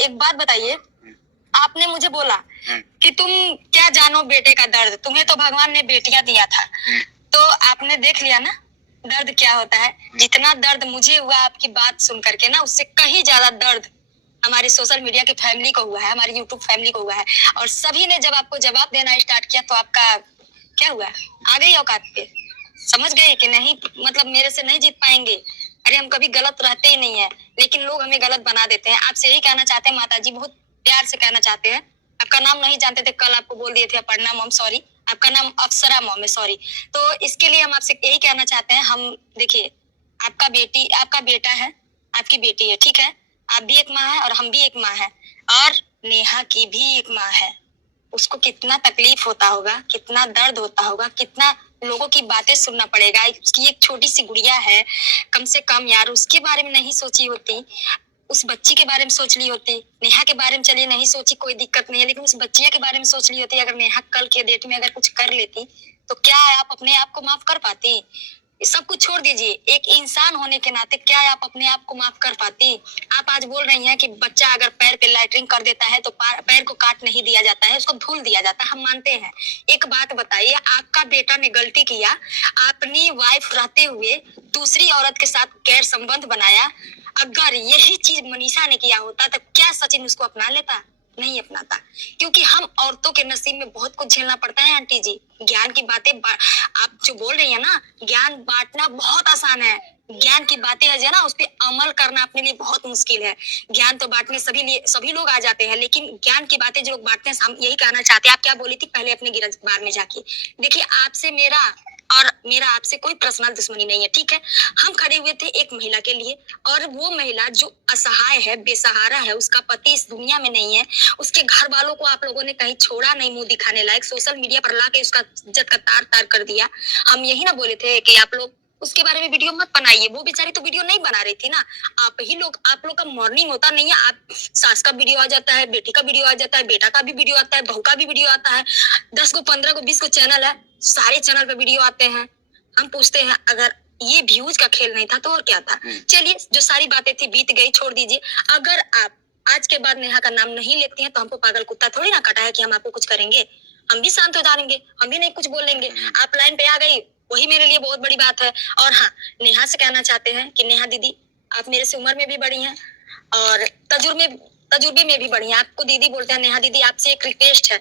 एक बात बताइए, आपने मुझे बोला कि तुम क्या जानो बेटे का दर्द, तुम्हें तो भगवान ने बेटियां दिया था। तो आपने देख लिया ना दर्द क्या होता है। जितना दर्द मुझे हुआ आपकी बात सुन करके ना, उससे कहीं ज्यादा दर्द हमारी सोशल मीडिया की फैमिली को हुआ है, हमारी यूट्यूब फैमिली को हुआ है। और सभी ने जब आपको जवाब देना स्टार्ट किया तो आपका क्या हुआ, आ गई औकात पे, समझ गए कि नहीं, मतलब मेरे से नहीं जीत पाएंगे। अरे हम कभी गलत रहते ही नहीं है, लेकिन लोग हमें गलत बना देते हैं। आपसे यही कहना चाहते हैं माता जी, बहुत प्यार से कहना चाहते हैं। आपका नाम नहीं जानते थे, कल आपको बोल दिए थे अपर्णा मॉम, सॉरी। आपका नाम अप्सरा मॉम है, सॉरी। तो इसके लिए हम आपसे यही कहना चाहते हैं, हम देखिए, आपका बेटा है, आपकी बेटी है, ठीक है। आप भी एक माँ है और हम भी एक माँ है, और नेहा की भी एक माँ है। उसको कितना तकलीफ होता होगा, कितना दर्द होता होगा, कितना लोगों की बातें सुनना पड़ेगा। उसकी एक छोटी सी गुड़िया है, कम से कम यार उसके बारे में नहीं सोची होती, उस बच्ची के बारे में सोच ली होती। नेहा के बारे में चलिए नहीं सोची, कोई दिक्कत नहीं है, लेकिन उस बच्चिया के बारे में सोच ली होती। अगर नेहा कल के डेट में अगर कुछ कर लेती तो क्या आप अपने आप को माफ कर पाती? सब कुछ छोड़ दीजिए, एक इंसान होने के नाते क्या आप अपने आप को माफ कर पाती? आप आज बोल रही हैं कि बच्चा अगर पैर पे लैटरिंग कर देता है तो पैर को काट नहीं दिया जाता है, उसको धुल दिया जाता है, हम मानते हैं। एक बात बताइए, आपका बेटा ने गलती किया, अपनी वाइफ रहते हुए दूसरी औरत के साथ गैर संबंध बनाया। अगर यही चीज मनीषा ने किया होता तो क्या सचिन उसको अपना लेता? नहीं अपनाता, क्योंकि हम औरतों के नसीब में बहुत कुछ झेलना पड़ता है। आंटी जी, ज्ञान की बातें आप जो बोल रही है ना, ज्ञान बांटना बहुत आसान है, ज्ञान की बातें है ना, उस पर अमल करना अपने लिए बहुत मुश्किल है। ज्ञान तो बांटने सभी लोग आ जाते हैं, लेकिन ज्ञान की बातें जो लोग बांटते हैं, हम यही कहना चाहते हैं। आप क्या बोली थी पहले अपने गिरफ्तार में जाके देखिए, आपसे मेरा आपसे कोई पर्सनल दुश्मनी नहीं है, ठीक है। हम खड़े हुए थे एक महिला के लिए, और वो महिला जो असहाय है, बेसहारा है, उसका पति इस दुनिया में नहीं है, उसके घर वालों को आप लोगों ने कहीं छोड़ा नहीं मुंह दिखाने लायक, सोशल मीडिया पर लाके उसका इज्जत का तार तार कर दिया। हम यही ना बोले थे कि आप लोग उसके बारे में वीडियो मत बनाइए, वो बेचारी तो वीडियो नहीं बना रही थी ना। आप लोग का मॉर्निंग होता नहीं है, आप सास का वीडियो आ जाता है, बेटी का वीडियो आ जाता है, बेटा का भी वीडियो आता है, बहू का भी वीडियो आता है, 10 को 15 को 20 को चैनल है, सारे चैनल पे वीडियो आते हैं। हम पूछते हैं, अगर ये व्यूज का खेल नहीं था तो और क्या था? चलिए, जो सारी बातें थी बीत गई, छोड़ दीजिए। अगर आप आज के बाद नेहा का नाम नहीं लेती हैं तो हमको पागल कुत्ता थोड़ी ना काटा है कि हम आपको कुछ करेंगे। हम भी शांत हो जाएंगे, हम भी नहीं कुछ बोलेंगे। आप लाइन पे आ गई, वही मेरे लिए बहुत बड़ी बात है। और हाँ, नेहा से कहना चाहते हैं कि नेहा दीदी, आप मेरे से उम्र में भी बड़ी हैं और तजुर्बे में भी बड़ी हैं। आपको दीदी बोलते हैं। नेहा दीदी, आपसे एक रिक्वेस्ट है,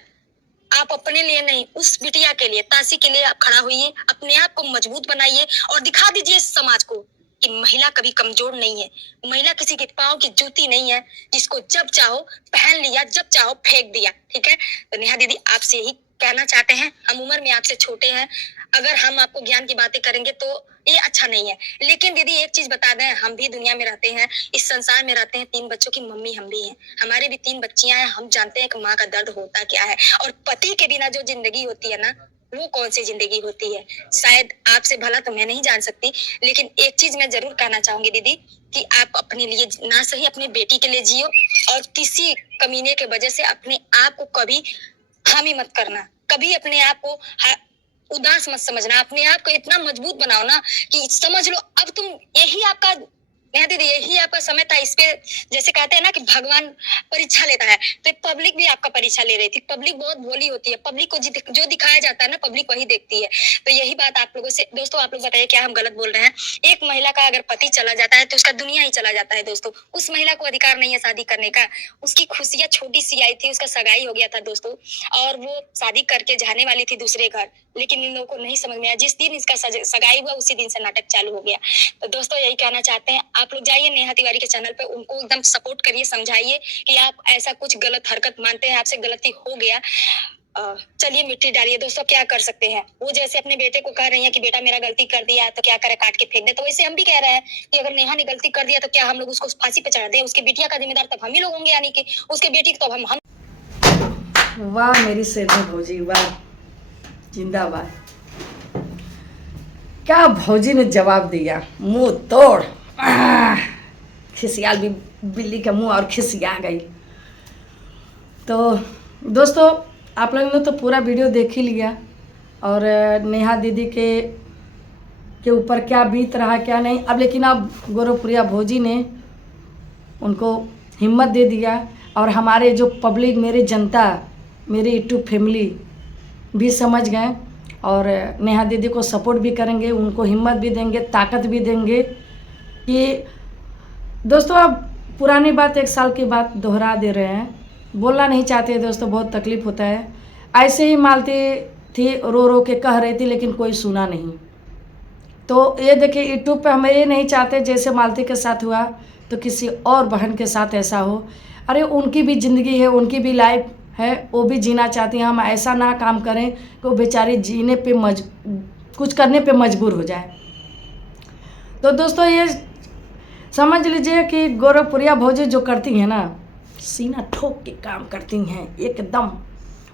आप अपने लिए नहीं, उस बिटिया के लिए, तासी के लिए आप खड़ा होइए, अपने आप को मजबूत बनाइए और दिखा दीजिए इस समाज को कि महिला कभी कमजोर नहीं है, महिला किसी के पांव की जूती नहीं है, जिसको जब चाहो पहन लिया, जब चाहो फेंक दिया, ठीक है। तो नेहा दीदी, आपसे यही कहना चाहते हैं, हम उम्र में आपसे छोटे हैं, अगर हम आपको ज्ञान की बातें करेंगे तो ये अच्छा नहीं है। लेकिन दीदी एक चीज बता दें, हम भी दुनिया में रहते हैं, इस संसार में रहते हैं, 3 बच्चों की मम्मी हम भी हैं, हमारे भी 3 बच्चियां हैं, हम जानते हैं कि माँ का दर्द होता क्या है, और पति के बिना जो जिंदगी होती है ना, वो कौन सी जिंदगी होती है। शायद आपसे भला तो मैं नहीं जान सकती, लेकिन एक चीज मैं जरूर कहना चाहूंगी दीदी, कि आप अपने लिए ना सही अपनी बेटी के लिए जियो, और किसी कमीने के वजह से अपने आप को कभी हामी मत करना, कभी अपने आप को उदास मत समझना, अपने आप को इतना मजबूत बनाओ ना कि समझ लो अब तुम, यही आपका, नेहा दीदी, यही आपका समय था। इस पे जैसे कहते हैं ना कि भगवान परीक्षा लेता है, तो पब्लिक भी आपका परीक्षा ले रही थी। पब्लिक बहुत भोली होती है, पब्लिक को जो दिखाया जाता है ना, पब्लिक वही देखती है। तो यही बात आप लोगों से, दोस्तों आप लोग बताइए क्या हम गलत बोल रहे हैं? एक महिला का अगर पति चला जाता है तो उसका दुनिया ही चला जाता है दोस्तों। उस महिला को अधिकार नहीं है शादी करने का, उसकी खुशियां छोटी सी आई थी, उसका सगाई हो गया था दोस्तों, और वो शादी करके जाने वाली थी दूसरे घर, लेकिन इन लोगों को नहीं समझ में आया। जिस दिन इसका सगाई हुआ उसी दिन से नाटक चालू हो गया। तो दोस्तों यही कहना चाहते हैं, आप लोग जाइए नेहा तिवारी के चैनल पे, उनको एकदम सपोर्ट करिए, समझाइए कि आप ऐसा कुछ गलत हरकत मानते हैं, आपसे गलती हो गया, चलिए मिट्टी डालिए। दोस्तों क्या कर सकते हैं, वो जैसे अपने बेटे को कह रही है कि बेटा मेरा गलती कर दिया तो क्या करे, काट के फेंक दे, तो वैसे हम भी कह रहे हैं कि अगर नेहा ने गलती कर दिया तो क्या हम लोग उसको फांसी पे चढ़ा दें? उसकी बेटिया का जिम्मेदार तब हम ही लोग होंगे, यानी कि उसके बेटी को तो हम। वाह मेरी शेरनी भौजी, वाह, जिंदाबाद। क्या भौजी ने जवाब दिया, मुंह तोड़। खिसियाल भी बिल्ली का मुंह और खिसिया गई। तो दोस्तों आप लोगों ने तो पूरा वीडियो देख ही लिया, और नेहा दीदी के ऊपर क्या बीत रहा क्या नहीं। अब लेकिन अब गौरवप्रिया भौजी ने उनको हिम्मत दे दिया, और हमारे जो पब्लिक, मेरी जनता, मेरी यूट्यूब फैमिली भी समझ गए और नेहा दीदी को सपोर्ट भी करेंगे, उनको हिम्मत भी देंगे, ताकत भी देंगे कि दोस्तों अब पुरानी बात, 1 साल की बात दोहरा दे रहे हैं, बोलना नहीं चाहते दोस्तों, बहुत तकलीफ़ होता है। ऐसे ही मालती थी, रो रो के कह रही थी, लेकिन कोई सुना नहीं। तो ये देखिए यूट्यूब पे हम ये नहीं चाहते जैसे मालती के साथ हुआ तो किसी और बहन के साथ ऐसा हो। अरे उनकी भी ज़िंदगी है, उनकी भी लाइफ है, वो भी जीना चाहती हैं। हम ऐसा ना काम करें कि वो बेचारी जीने पे कुछ करने पे मजबूर हो जाए। तो दोस्तों ये समझ लीजिए कि गोरखपुरिया भौजी जो करती हैं ना, सीना ठोक के काम करती हैं एकदम।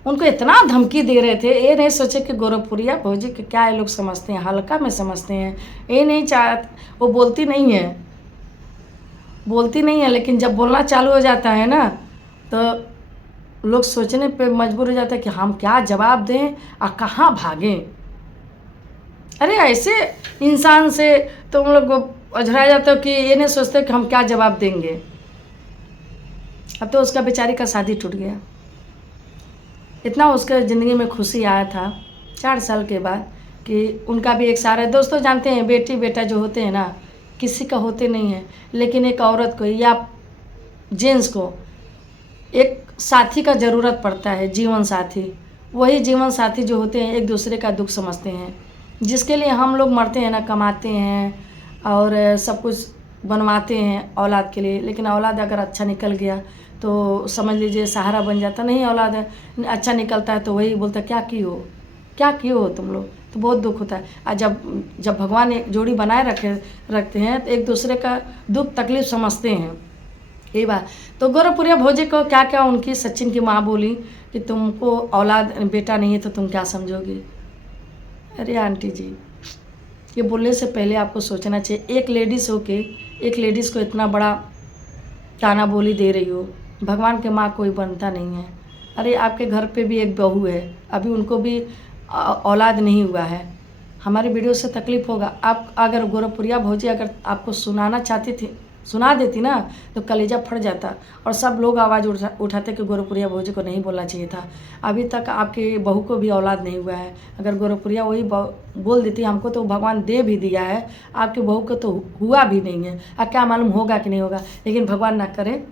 उनको इतना धमकी दे रहे थे, ये नहीं सोचे कि गोरखपुरिया भौजी के क्या ये लोग समझते हैं, हल्का में समझते हैं। ये नहीं वो बोलती नहीं है, लेकिन जब बोलना चालू हो जाता है ना तो लोग सोचने पे मजबूर हो जाते हैं कि हम क्या जवाब दें और कहाँ भागें। अरे ऐसे इंसान से तुम लोग अझरा जाते हो कि ये नहीं सोचते कि हम क्या जवाब देंगे। अब तो उसका बेचारी का शादी टूट गया, इतना उसके ज़िंदगी में खुशी आया था 4 साल के बाद कि उनका भी एक सारा। दोस्तों जानते हैं बेटी बेटा जो होते हैं ना, किसी का होते नहीं है, लेकिन एक औरत को या जेंट्स को एक साथी का ज़रूरत पड़ता है, जीवन साथी। वही जीवन साथी जो होते हैं एक दूसरे का दुख समझते हैं, जिसके लिए हम लोग मरते हैं ना, कमाते हैं और सब कुछ बनवाते हैं औलाद के लिए। लेकिन औलाद अगर अच्छा निकल गया तो समझ लीजिए सहारा बन जाता। नहीं औलाद अच्छा निकलता है तो वही बोलता क्या की हो तुम लोग, तो बहुत दुख होता है। और जब भगवान एक जोड़ी बनाए रखते हैं तो एक दूसरे का दुख तकलीफ़ समझते हैं। ये बात तो गोरखपुरिया भौजी को क्या क्या उनकी सचिन की माँ बोली कि तुमको औलाद बेटा नहीं है तो तुम क्या समझोगी। अरे आंटी जी, ये बोलने से पहले आपको सोचना चाहिए। एक लेडीज़ हो के एक लेडीज़ को इतना बड़ा ताना बोली दे रही हो। भगवान के माँ कोई बनता नहीं है। अरे आपके घर पे भी एक बहू है, अभी उनको भी औलाद नहीं हुआ है। हमारी वीडियो से तकलीफ़ होगा। आप अगर गोरखपुरिया भौजी अगर आपको सुना देती ना तो कलेजा फट जाता और सब लोग आवाज़ उठाते कि गोरखपुरिया भौजी को नहीं बोलना चाहिए था। अभी तक आपके बहू को भी औलाद नहीं हुआ है। अगर गोरखपुरिया वही बोल देती हमको तो भगवान दे भी दिया है, आपके बहू को तो हुआ भी नहीं है। अब क्या मालूम होगा कि नहीं होगा, लेकिन भगवान ना करे।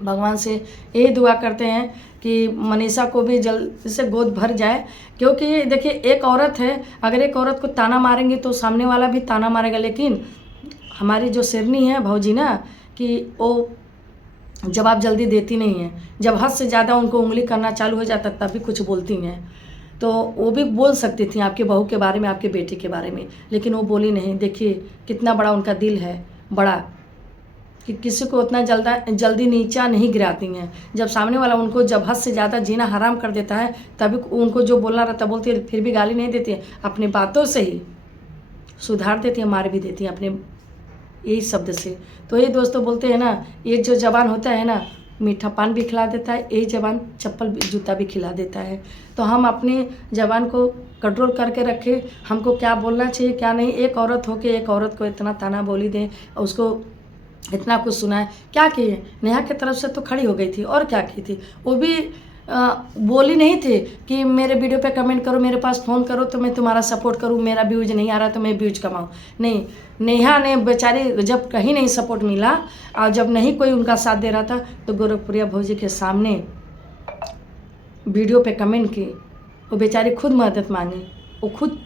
भगवान से यही दुआ करते हैं कि मनीषा को भी जल्द से गोद भर जाए। क्योंकि देखिए एक औरत है, अगर एक औरत को ताना मारेंगे तो सामने वाला भी ताना मारेगा। लेकिन हमारी जो शेरनी है भौजी ना, कि वो जवाब जल्दी देती नहीं है। जब हद से ज़्यादा उनको उंगली करना चालू हो जाता तभी कुछ बोलती हैं। तो वो भी बोल सकती थी आपके बहू के बारे में, आपके बेटी के बारे में, लेकिन वो बोली नहीं। देखिए कितना बड़ा उनका दिल है, बड़ा, कि किसी को उतना जल्दी नीचा नहीं गिराती हैं। जब सामने वाला उनको जब हद से ज़्यादा जीना हराम कर देता है तभी उनको जो बोलना रहता बोलती है, फिर भी गाली नहीं देती है, अपनी बातों से ही सुधार देती है, मार भी देती हैं अपने यही शब्द से। तो ये दोस्तों बोलते हैं ना, ये जो जबान होता है ना, मीठा पान भी खिला देता है, यही जबान चप्पल जूता भी खिला देता है। तो हम अपनी जबान को कंट्रोल करके रखें, हमको क्या बोलना चाहिए क्या नहीं। एक औरत हो के एक औरत को इतना ताना बोली दें, उसको इतना कुछ सुनाए, क्या किए। नेहा की तरफ से तो खड़ी हो गई थी और क्या की थी, वो भी बोली नहीं थी कि मेरे वीडियो पे कमेंट करो, मेरे पास फ़ोन करो तो मैं तुम्हारा सपोर्ट करूँ, मेरा व्यूज नहीं आ रहा तो मैं व्यूज कमाऊँ। नहीं, नेहा ने बेचारी जब कहीं नहीं सपोर्ट मिला और जब नहीं कोई उनका साथ दे रहा था तो गोरखपुरिया भौजी के सामने वीडियो पे कमेंट की। वो बेचारी खुद मदद मांगी, वो खुद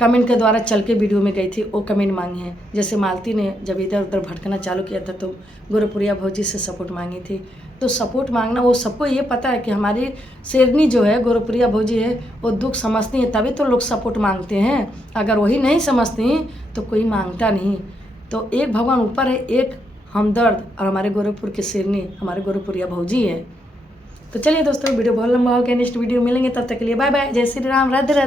कमेंट के द्वारा चल के वीडियो में गई थी, वो कमेंट मांगी है। जैसे मालती ने जब इधर उधर भटकना चालू किया था तो गोरखपुरिया भौजी से सपोर्ट मांगी थी। तो सपोर्ट मांगना, वो सबको ये पता है कि हमारी शेरनी जो है गोरखपुरिया भौजी है, वो दुख समझती है तभी तो लोग सपोर्ट मांगते हैं। अगर वही नहीं समझती तो कोई मांगता नहीं। तो एक भगवान ऊपर है, एक हमदर्द, और हमारे गोरखपुर की शेरनी हमारे गोरखपुरिया भौजी है। तो चलिए दोस्तों, वीडियो बहुत लंबा हो गया, नेक्स्ट वीडियो मिलेंगे, तब तक के लिए बाय बाय, जय श्री राम, राधे राधे।